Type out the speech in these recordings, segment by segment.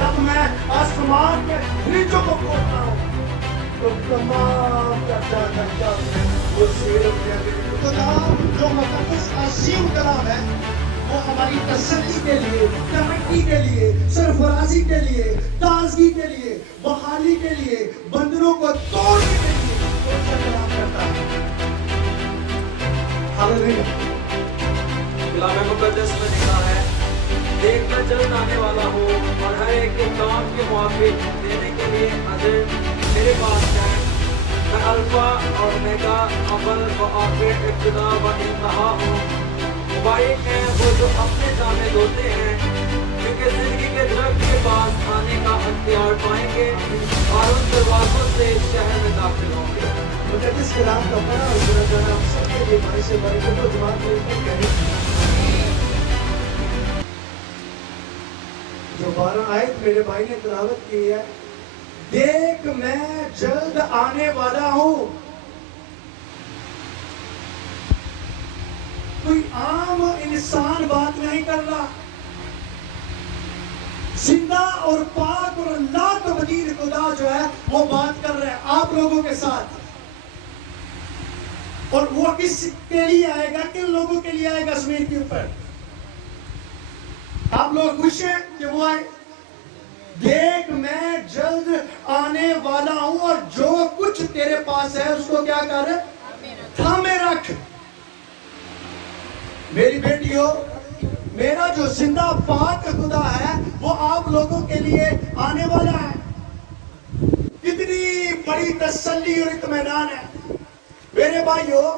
जब मैं आसमान के नीचों को खोलता हूँ तो तमाम का वो सिर्फ कलाम जो मुकद्दस अजीम कलाम है वो हमारी तसल्ली के लिए, तरक्की के लिए, सरफराजी के लिए, ताजगी के लिए, बहाली के लिए, बंधनों को तोड़ने के लिए कौन सा कलाम करता है? हालेलुया। कलाम मुकद्दस में लिखा है, देख मैं जल्द आने वाला हूँ और हर एक के काम के मुआफिक देने के लिए अजर मेरे पास है। मैं अल्फा और ओमेगा, अव्वल व आखिर, इब्तिदा व इंतहा हूँ। मुबारक हैं वो जो अपने जामे धोते हैं, क्योंकि जिंदगी के दरख्त के पास आने का अख्तियार पाएंगे और उन दरवाजों से शहर में दाखिल होंगे। मुकद्दस कलाम का पढ़ा और सुना जाना हम सबके लिए बड़े से बरकत और जमात मिलकर करें। जो 12 आयत मेरे भाई ने तिलावत की है, देख मैं जल्द आने वाला हूं। कोई आम इंसान बात नहीं कर रहा, जिंदा और पाक और अल्लाह तबदील खुदा जो है वो बात कर रहे हैं आप लोगों के साथ। और वो किसके लिए आएगा, किन लोगों के लिए आएगा ज़मीन के ऊपर? आप लोग खुश हैं कि वो आए? देख मैं जल्द आने वाला हूं और जो कुछ तेरे पास है उसको क्या कर, थामे रख। मेरी बेटियों, मेरा जो जिंदा पाक खुदा है वो आप लोगों के लिए आने वाला है। कितनी बड़ी तसल्ली और इत्मीनान है मेरे भाइयों।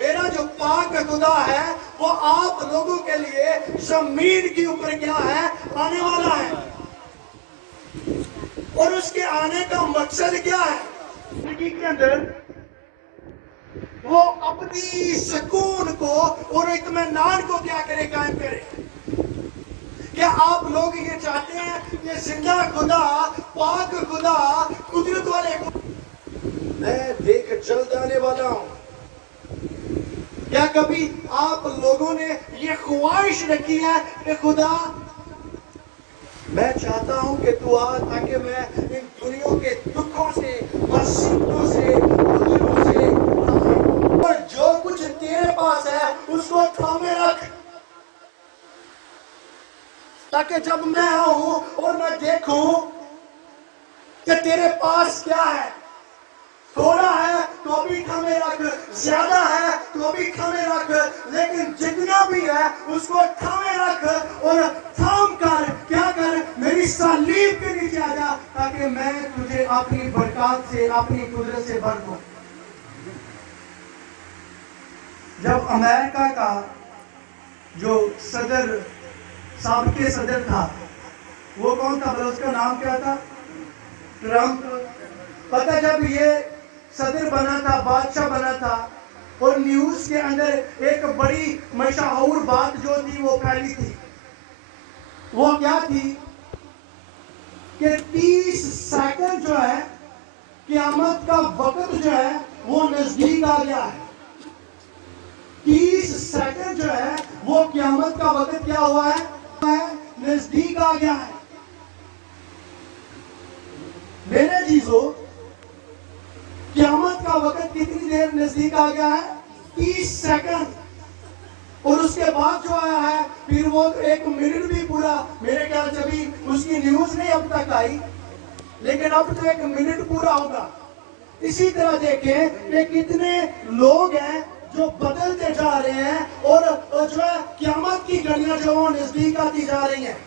मेरा जो पाक खुदा है वो आप लोगों के लिए जमीन के ऊपर क्या है, आने वाला है। और उसके आने का मकसद क्या है? जिंदगी के अंदर वो अपनी सुकून को और इत्मीनान को क्या करे, कायम करे। क्या आप लोग ये चाहते हैं कि जिंदा खुदा, पाक खुदा, कुदरत वाले को मैं देख जल्द आने वाला हूं? क्या कभी आप लोगों ने ये ख्वाहिश रखी है कि खुदा मैं चाहता हूं कि तू आ ताकि मैं इन दुनिया के दुखों से, मुसीबतों से, दुखों से, और जो कुछ तेरे पास है उसको थामे रख, ताकि जब मैं आऊं और मैं देखूं कि तेरे पास क्या है। थोड़ा है तो भी थामे रख, ज्यादा है तो भी थामे रख, लेकिन जितना भी है उसको थामे रख और थाम कर क्या कर, मेरी सालीब के नीचे आ जा ताकि मैं तुझे अपनी बरकत से, अपनी कुदरत से भर दूं। जब अमेरिका का जो सदर, साबिक़ सदर था, वो कौन था? उसका नाम क्या था? ट्रंप। पता जब ये सदर बना था, बादशाह बना था, और न्यूज के अंदर एक बड़ी मशहूर बात जो थी वो फैली थी। वो क्या थी कि 30 सेकंड जो है, क़यामत का वक्त जो है वो नजदीक आ गया है। 30 सेकंड जो है वो क़यामत का वक्त क्या हुआ है, नजदीक आ गया है। मेरे जीजों, क़यामत का वक्त कितनी देर नजदीक आ गया है? 30 सेकंड। और उसके बाद जो आया है फिर वो 1 मिनट भी पूरा, मेरे ख्याल से भी उसकी न्यूज नहीं अब तक आई, लेकिन अब तो 1 मिनट पूरा होगा। इसी तरह देखें कि कितने लोग हैं जो बदलते जा रहे हैं और जो है क़यामत की घड़ियां जो वो नजदीक आती जा रही हैं।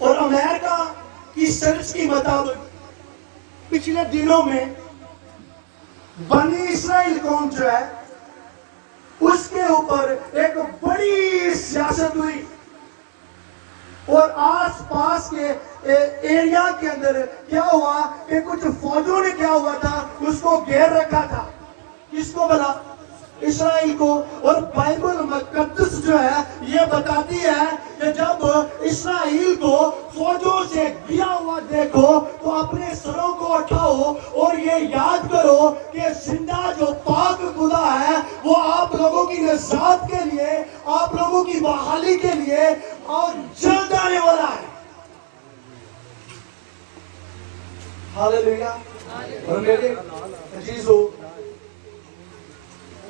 और अमेरिका की सर्च की मुताबिक पिछले दिनों में बनी इसराइल कौम जो है उसके ऊपर एक बड़ी सियासत हुई और आस पास के एरिया के अंदर क्या हुआ कि कुछ फौजों ने क्या हुआ था, उसको घेर रखा था। किसको? भला इसराइल को। और बाइबल मुकद्दस जो है ये बताती है कि जब इसराइल को फौजों से घिरा हुआ देखो तो अपने सरों को उठाओ और ये याद करो कि जिंदा जो पाक खुदा है वो आप लोगों की निजात के लिए, आप लोगों की बहाली के लिए और जल्द आने वाला है। हालेलुया। और मेरे अजीजों,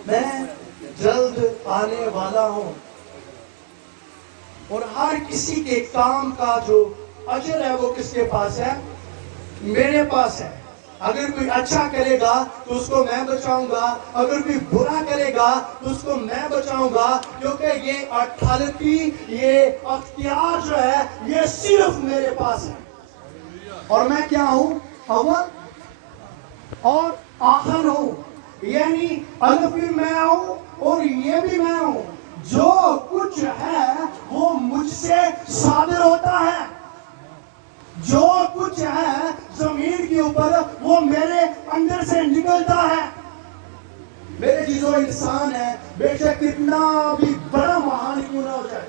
मैं जल्द आने वाला हूं और हर किसी के काम का जो अजर है वो किसके पास है? मेरे पास है। अगर कोई अच्छा करेगा तो उसको मैं बचाऊंगा, अगर कोई बुरा करेगा तो उसको मैं बचाऊंगा, क्योंकि ये अथॉरिटी, ये अख्तियार जो है ये सिर्फ मेरे पास है। और मैं क्या हूं? अव्वल और आखिर हूं, यानी अल्फ भी मैं हूं और ये भी मैं हूं। जो कुछ है वो मुझसे सादिर होता है, जो कुछ है जमीन के ऊपर वो मेरे अंदर से निकलता है। मेरे चीजों इंसान है, बेशक कितना भी बड़ा महान क्यों ना हो जाए,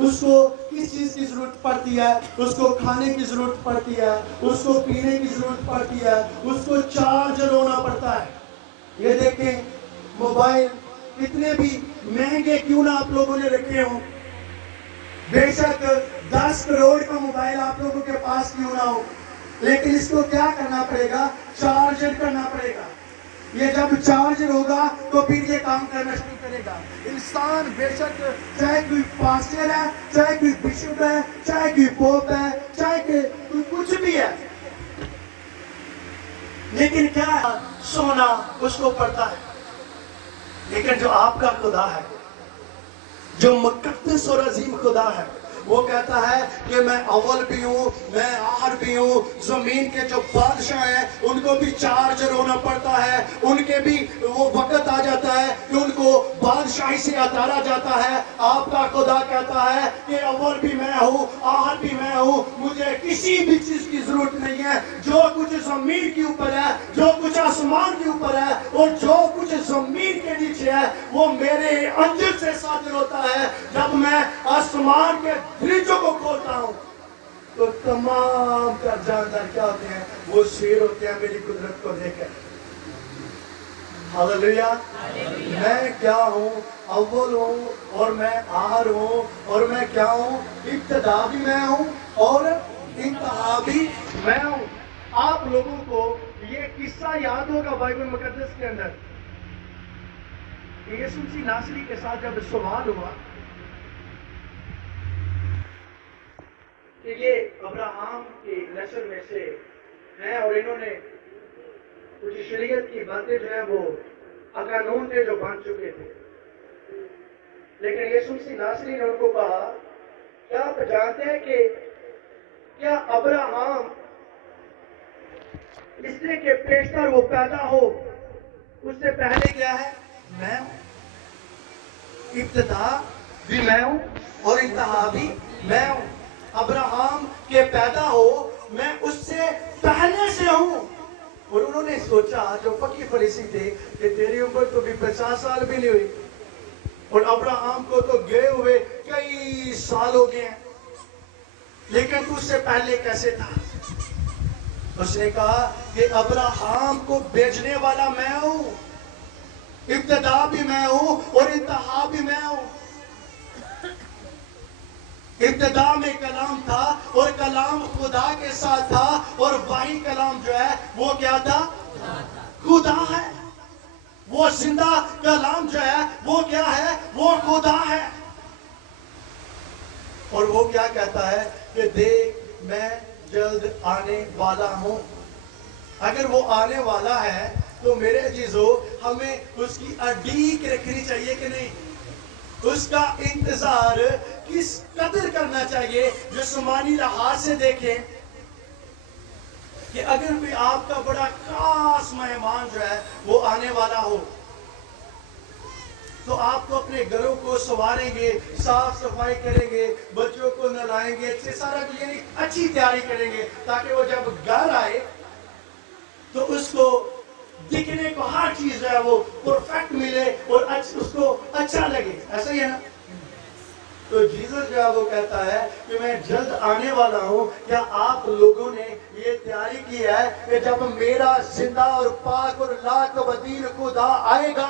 उसको किस चीज की जरूरत पड़ती है? उसको खाने की जरूरत पड़ती है, उसको पीने की जरूरत पड़ती है, उसको चार्जर होना पड़ता है। ये देखें, मोबाइल कितने भी महंगे क्यों ना आप लोगों ने रखे हो, बेशक 10 करोड़ का मोबाइल आप लोगों के पास क्यों ना हो, लेकिन इसको क्या करना पड़ेगा? चार्जर करना पड़ेगा। ये जब चार्जर होगा तो फिर ये काम करना शुरू करेगा। इंसान बेशक चाहे कोई पास्टर है, चाहे कोई बिशप है, चाहे कोई पोप है, चाहे कोई कुछ भी है, लेकिन क्या है? सोना उसको पड़ता है। लेकिन जो आपका खुदा है, जो मुकद्दस और अजीम खुदा है, वो कहता है कि मैं अव्वल भी हूँ, मैं आखिर भी हूँ। जमीन के जो बादशाह हैं उनको भी चार्जर होना पड़ता है, उनके भी वो वक्त आ जाता है कि उनको बादशाही से उतारा जाता है। आपका खुदा कहता है कि अव्वल भी मैं हूँ, आखिर भी मैं हूँ, मुझे किसी भी चीज की जरूरत नहीं है। जो कुछ जमीन के ऊपर है, जो कुछ आसमान के ऊपर है और जो कुछ जमीन के नीचे है, वो मेरे अंदर से सादिर होता है। जब मैं आसमान के दृश्यों को खोलता हूं तो तमाम का जानदार क्या होते हैं? वो शेर होते हैं मेरी कुदरत को देखकर। हालेलुया। मैं क्या हूं? अव्वल हूं और मैं आखिर हूं, और मैं क्या हूं? इब्तिदा भी मैं हूं और इंतहा भी मैं हूं। आप लोगों को ये किस्सा याद होगा बाइबल मुकद्दस के अंदर, यीशु मसीह नासरी के साथ जब सवाल हुआ कि ये अब्राहम की नस्ल में से हैं और इन्होंने कुछ शरीयत की बातें जो है वो कानून थे जो बन चुके थे, लेकिन यीशु मसीह नासरी ने उनको कहा, क्या आप जानते हैं कि क्या अब्राहम इसलिए कि पेशतर वो पैदा हो उससे पहले क्या है? मैं हूं। इब्तिदा भी मैं हूं और इंतहा भी मैं हूं। अब्राहम के पैदा हो मैं उससे पहले से हूं। और उन्होंने सोचा, जो फकीर फरीसी थे, कि तेरी उम्र तो भी 50 साल भी नहीं हुई और अब्राहम को तो गए हुए कई साल हो गए हैं, लेकिन तू उससे पहले कैसे था? उसने कहा कि अब्राहम को भेजने वाला मैं हूं, इब्तिदा भी मैं हूं और इंतहा भी मैं हूं। इब्तिदा में कलाम था और कलाम खुदा के साथ था, और वही कलाम जो है वो क्या था? खुदा है। वो जिंदा कलाम जो है वो क्या है? वो खुदा है। और वो क्या कहता है कि देख मैं जल्द आने वाला हूं। अगर वो आने वाला है तो मेरे अजीजों हमें उसकी अडीक रखनी चाहिए कि नहीं? उसका इंतजार किस कदर करना चाहिए? जिस्मानी लिहाज से देखें कि अगर कोई आपका बड़ा खास मेहमान जो है वो आने वाला हो, तो आपको अपने घरों को संवारेंगे, साफ सफाई करेंगे, बच्चों को नहलाएंगे, अच्छे सारा यानी अच्छी तैयारी करेंगे, ताकि वो जब घर आए तो उसको दिखने को हर चीज है वो परफेक्ट मिले और उसको अच्छा लगे। ऐसा ही है ना? तो जीसस जो है वो कहता है कि मैं जल्द आने वाला हूं। क्या आप लोगों ने ये तैयारी की है कि जब मेरा जिंदा और पाक और लाख वदीन खुदा आएगा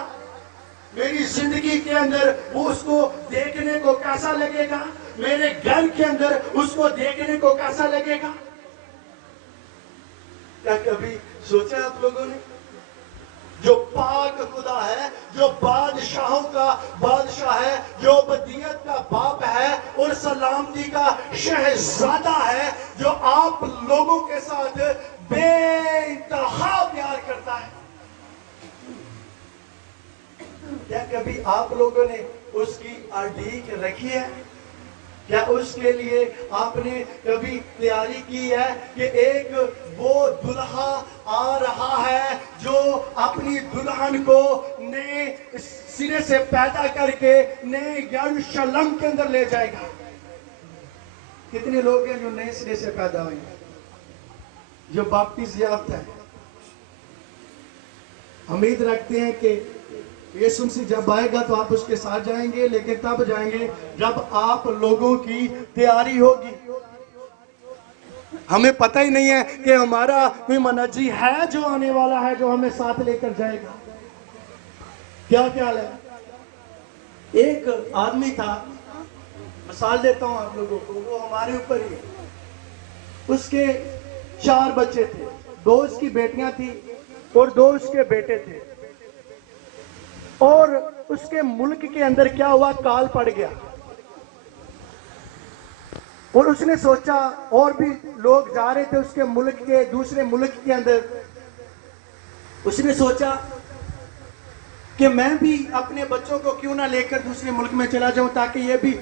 मेरी जिंदगी के अंदर, वो उसको देखने को कैसा लगेगा? मेरे घर के अंदर उसको देखने को कैसा लगेगा? क्या कभी सोचा आप लोगों ने جو پاک خدا ہے, جو بادشاہوں کا بادشاہ ہے, جو ابدیت کا باپ ہے اور سلامتی کا شہزادہ ہے, جو آپ لوگوں کے ساتھ بے انتہا پیار کرتا ہے, کیا کبھی آپ لوگوں نے اس کی اڈیک رکھی ہے؟ کیا اس کے لیے آپ نے کبھی تیاری کی ہے کہ ایک وہ دلہا آ رہا ہے جو اپنی دلہن کو نئے سرے سے پیدا کر کے نئے یروشلم کے اندر لے جائے گا؟ کتنے لوگ ہیں جو نئے سرے سے پیدا ہوئے ہیں, جو باپتیس یافتہ ہیں؟ امید رکھتے ہیں کہ یسوع مسیح جب آئے گا تو آپ اس کے ساتھ جائیں گے, لیکن تب جائیں گے جب آپ لوگوں کی تیاری ہوگی. ہمیں پتہ ہی نہیں ہے کہ ہمارا کوئی منجی ہے جو آنے والا ہے جو ہمیں ساتھ لے کر جائے گا. کیا خیال ہے؟ ایک آدمی تھا, مثال دیتا ہوں آپ لوگوں کو, وہ ہمارے اوپر ہی ہے. اس کے 4 بچے تھے, 2 اس کی بیٹیاں تھیں اور 2 اس کے بیٹے تھے. اور اس کے ملک کے اندر کیا ہوا, کال پڑ گیا. اور اس نے سوچا, اور بھی لوگ جا رہے تھے اس کے ملک کے دوسرے ملک کے اندر, اس نے سوچا کہ میں بھی اپنے بچوں کو کیوں نہ لے کر دوسرے ملک میں چلا جاؤں تاکہ یہ بھی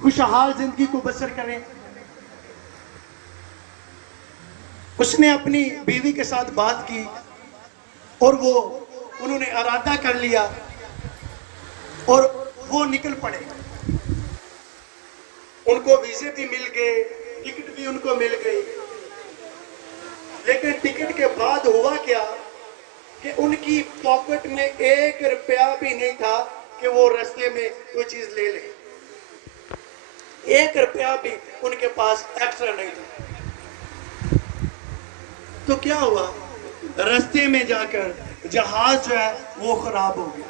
خوشحال زندگی کو بسر کریں. اس نے اپنی بیوی کے ساتھ بات کی اور انہوں نے ارادہ کر لیا اور وہ نکل پڑے. ان کو ویزے بھی مل گئے, ٹکٹ بھی ان کو مل گئی. لیکن ٹکٹ کے بعد ہوا کیا کہ ان کی پاکٹ میں 1 روپیہ بھی نہیں تھا کہ وہ رستے میں کوئی چیز لے لیں. 1 روپیہ بھی ان کے پاس ایکسٹرا نہیں تھا. تو کیا ہوا, رستے میں جا کر جہاز جو ہے وہ خراب ہو گیا.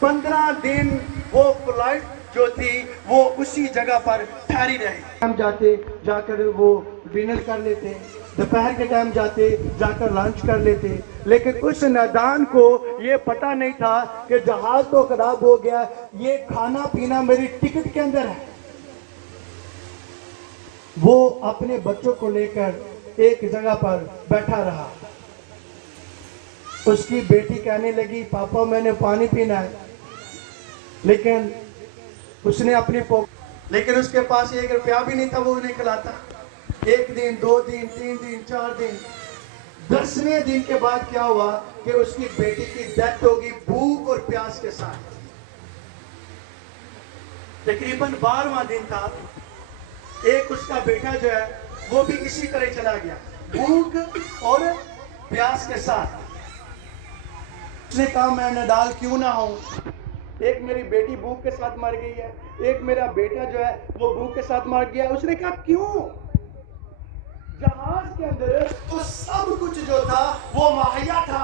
15 دن وہ فلائٹ جو تھی وہ اسی جگہ پر ٹھہری رہی. ہم جا کر وہ ڈنر کر لیتے, دوپہر کے ٹائم جا کر لنچ کر لیتے. لیکن اس نادان کو یہ پتہ نہیں تھا کہ جہاز تو خراب ہو گیا, یہ کھانا پینا میری ٹکٹ کے اندر ہے. وہ اپنے بچوں کو لے کر ایک جگہ پر بیٹھا رہا. اس کی بیٹی کہنے لگی, پاپا میں نے پانی پینا ہے. لیکن اس نے لیکن اس کے پاس 1 روپیہ بھی نہیں تھا وہ انہیں کھلاتا. 1 دن 2 دن 3 دن 4 دن, 10ویں دن کے بعد کیا ہوا کہ اس کی بیٹی کی ڈیتھ ہوگی بھوک اور پیاس کے ساتھ. تقریباً 12واں دن تھا. ایک اس کا بیٹا جو ہے وہ بھی اسی طرح چلا گیا, بھوک اور پیاس کے ساتھ. اس نے کہا میں نڈال کیوں نہ ہوں, ایک میری بیٹی بھوک کے ساتھ مر گئی ہے, ایک میرا بیٹا جو ہے وہ بھوک کے ساتھ مر گیا. اس نے کہا کیوں, جہاز کے اندر تو سب کچھ جو تھا وہ مہیا تھا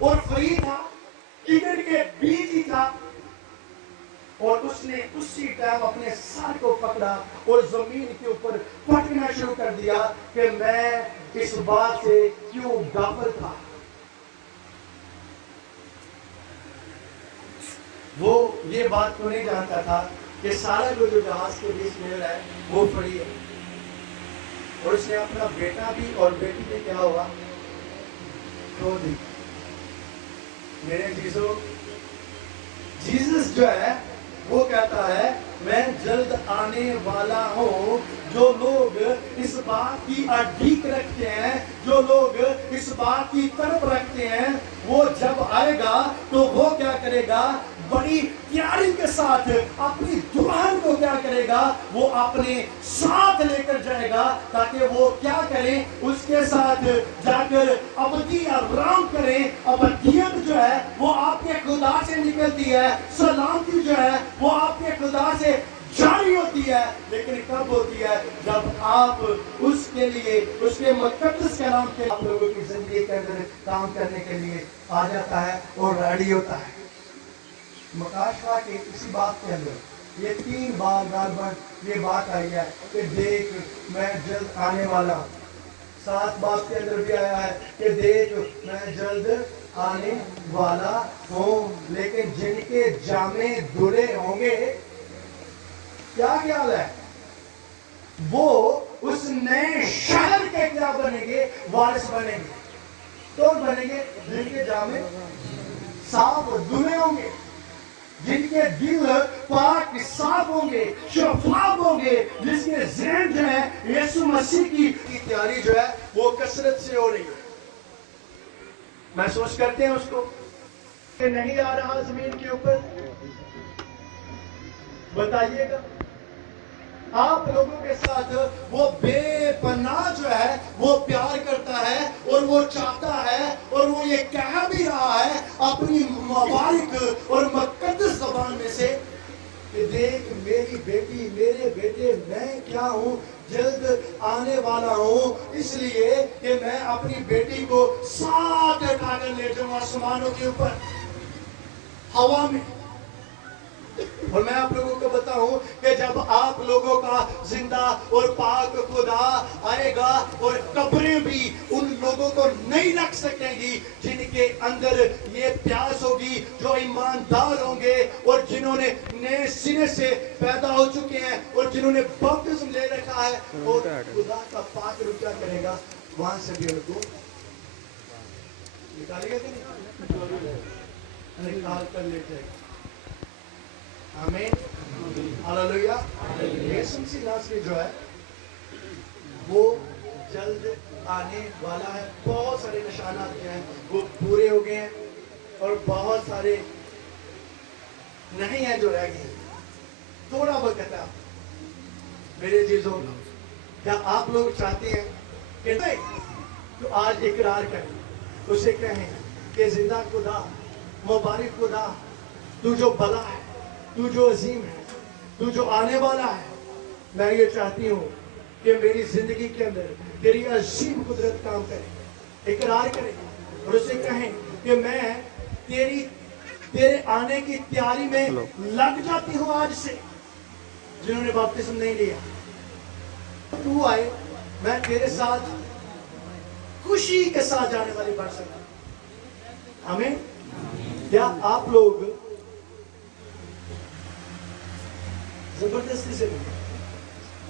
اور فری تھا, ٹکٹ کے بیچ ہی تھا. اور اس نے اسی ٹائم اپنے سر کو پکڑا اور زمین کے اوپر پھٹنا شروع کر دیا کہ میں اس بات سے کیوں غافل تھا. وہ یہ بات کو نہیں جانتا تھا کہ سارا جو جہاز کے بیچ مل رہا ہے وہ فری ہے. اور اس نے اپنا بیٹا بھی اور بیٹی بھی کیا ہوا, کھو دی. میرے جیسس جو ہے وہ کہتا ہے میں جلد آنے والا ہوں. جو لوگ اس بات کی اڈیک رکھتے ہیں, جو لوگ اس بات کی طرف رکھتے ہیں, وہ جب آئے گا تو وہ کیا کرے گا, بڑی تیاری کے ساتھ اپنی دلہن کو کیا کرے گا, وہ اپنے ساتھ لے کر جائے گا تاکہ وہ کیا کریں, اس کے ساتھ جا کر ابدی آرام کریں. ابدیت جو ہے وہ آپ کے خدا سے نکلتی ہے, سلامتی جو ہے وہ آپ کے خدا سے جاری ہوتی ہے. لیکن کب ہوتی ہے, جب آپ اس کے لیے اس کے مقدس کلام کے آپ لوگوں کی زندگی کے اندر کام کرنے کے لیے آ جاتا ہے اور ریڈی ہوتا ہے. مکاشفہ کے اسی بات کے اندر یہ 3 بار غالباً یہ بات آئی ہے کہ دیکھ میں جلد آنے والا ہوں. 7 बाप के अंदर भी आया है कि देख मैं जल्द आने वाला हूँ, लेकिन जिनके जामे दुरे होंगे, क्या ख्याल है, वो उस नए शहर के क्या बनेंगे, वारिस बनेंगे। कौन बनेंगे? जिनके जामे साफ दुरे होंगे, जिनके दिल पाक साफ होंगे, शफाफ होंगे, जिसके ज़हन जो है यीशु मसीह की तैयारी जो है वो कसरत से हो रही है। महसूस करते हैं उसको कि नहीं आ रहा जमीन के ऊपर? बताइएगा। आप लोगों के साथ वो बेपनाह जो है वो प्यार करता है और वो चाहता है और वो ये कह भी रहा है अपनी मुबारक और मुक़द्दस ज़बान में से कि देख मेरी बेटी, मेरे बेटे, मैं क्या हूँ, जल्द आने वाला हूँ, इसलिए कि मैं अपनी बेटी को साथ उठाकर ले जाऊँ आसमानों के ऊपर, हवा में। और मैं आप लोगों को बताऊं कि जब आप लोगों का जिंदा और पाक खुदा आएगा और कब्रें भी उन लोगों को नहीं रख सकेंगी जिनके अंदर ये प्यास होगी, जो ईमानदार होंगे और जिन्होंने नए सिरे से पैदा हो चुके हैं और जिन्होंने बपतिस्म ले रखा है, और खुदा का पाक रूप क्या करेगा, वहां से भी उनको निकालेगा कि नहीं, निकाल कर ले जाएगा। आमीन, हालेलुया। यीशु मसीह नासरी जो है वो जल्द आने वाला है। बहुत सारे निशानात जो हैं वो पूरे हो गए हैं और बहुत सारे नहीं है जो रह गए। थोड़ा वक्त है मेरे चीजों, क्या आप लोग चाहते हैं कि नहीं, तो आज इकरार करें, उसे कहें कि जिंदा खुदा, मुबारक खुदा, तू जो भला है, तू जो अजीम है, तू जो आने वाला है, मैं ये चाहती हूँ कि मेरी जिंदगी के अंदर तेरी अजीम कुदरत काम करे। इकरार करें और उसे कहें कि मैं तेरे आने की तैयारी में लग जाती हूँ आज से। जिन्होंने बपतिस्म नहीं लिया, तू आए, मैं तेरे साथ खुशी के साथ जाने वाली बढ़ सकता। हमें क्या आप लोग जबरदस्ती से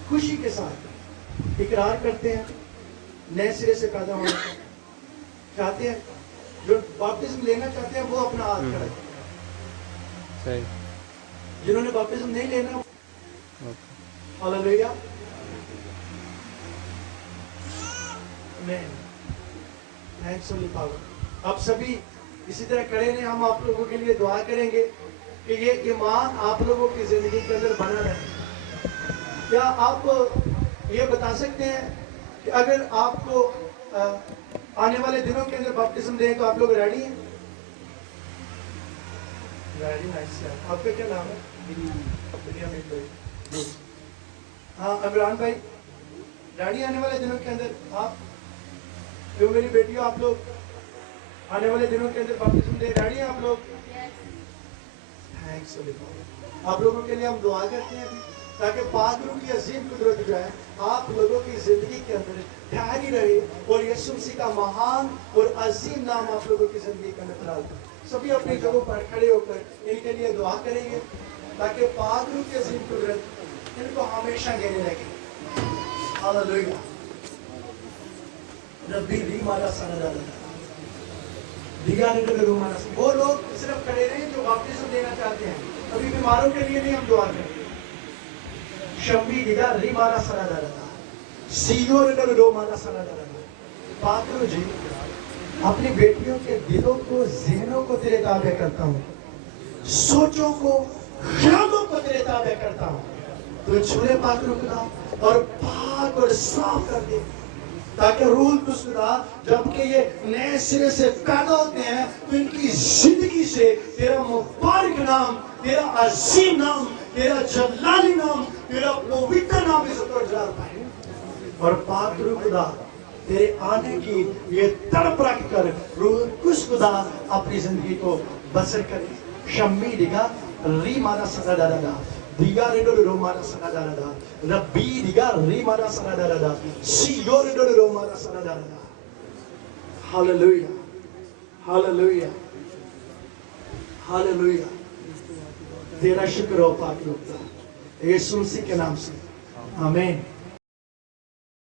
खुशी के साथ इकरार करते हैं, नए सिरे से पैदा होना चाहते हैं? जो बपतिस्म लेना चाहते हैं वो अपना हाथ करें। जिन्होंने बपतिस्म नहीं लेना, hallelujah, thanks for the power. आप सभी इसी तरह खड़े रहे, हम आप लोगों के लिए दुआ करेंगे कि ये ईमान आप लोगों की जिंदगी के अंदर बना रहे। क्या आप ये बता सकते हैं कि अगर आपको आने वाले दिनों के अंदर बपतिस्म दें तो आप लोग रेडी हैं? Ready, nice. आपका क्या नाम है? हाँ, इमरान भाई, रेडी आने वाले दिनों के अंदर? आप जो मेरी बेटियों, आप लोग आने वाले दिनों के अंदर बपतिस्म दे रेडी हैं आप लोग? Thanks for the power. आप लोगों के लिए हम दुआ करते हैं ताकि पाक रूह की अजीम कुदरत जो है आप लोगों की जिंदगी के अंदर ठहरी रहे और यीशु मसीह का महान और अजीम नाम आप लोगों की जिंदगी का निकला। सभी अपनी जगहों पर खड़े होकर इनके लिए दुआ करेंगे ताकि पाक रूह की अजीम कुदरत इनको हमेशा घेरे रखे। हालेलुया। रब्बी दी माला सना वो लोग सिर्फ खड़े रहे जो बपतिस्म देना चाहते हैं। अभी बीमारों के लिए भी हम दुआ करें। शम्बी दिगा री माला सना दादा सीओ रो माला सना दादा। पाक जी, अपनी बेटियों के दिलों को, ज़हनों को तेरे ताबे करता हूँ, सोचों को, ख्यालों को तेरे ताबे करता हूँ। तो छुले पाक रुकना और पाक और साफ कर दे ताकि रूह खुदा जबकि ये नए सिरे से पैदा होते हैं तो इनकी जिंदगी से तेरा मुबारक नाम, तेरा अजीम नाम, तेरा जलाली नाम, तेरा पवित्र नाम इज्जत और जलाल पाए। और पाक रूह खुदा तेरे आने की ये तड़प रख कर रूह कुछ खुदा अपनी जिंदगी को बसर करे। शम्मी दिगा री माना सदा दादा Diga rido mara sanadada. Rabbi diga rimara sanadada. Si yorido mara sanadada. Hallelujah. Hallelujah. Hallelujah. तेरा शुक्र हो पाक रुकता यीशु मसीह के नाम से आमीन.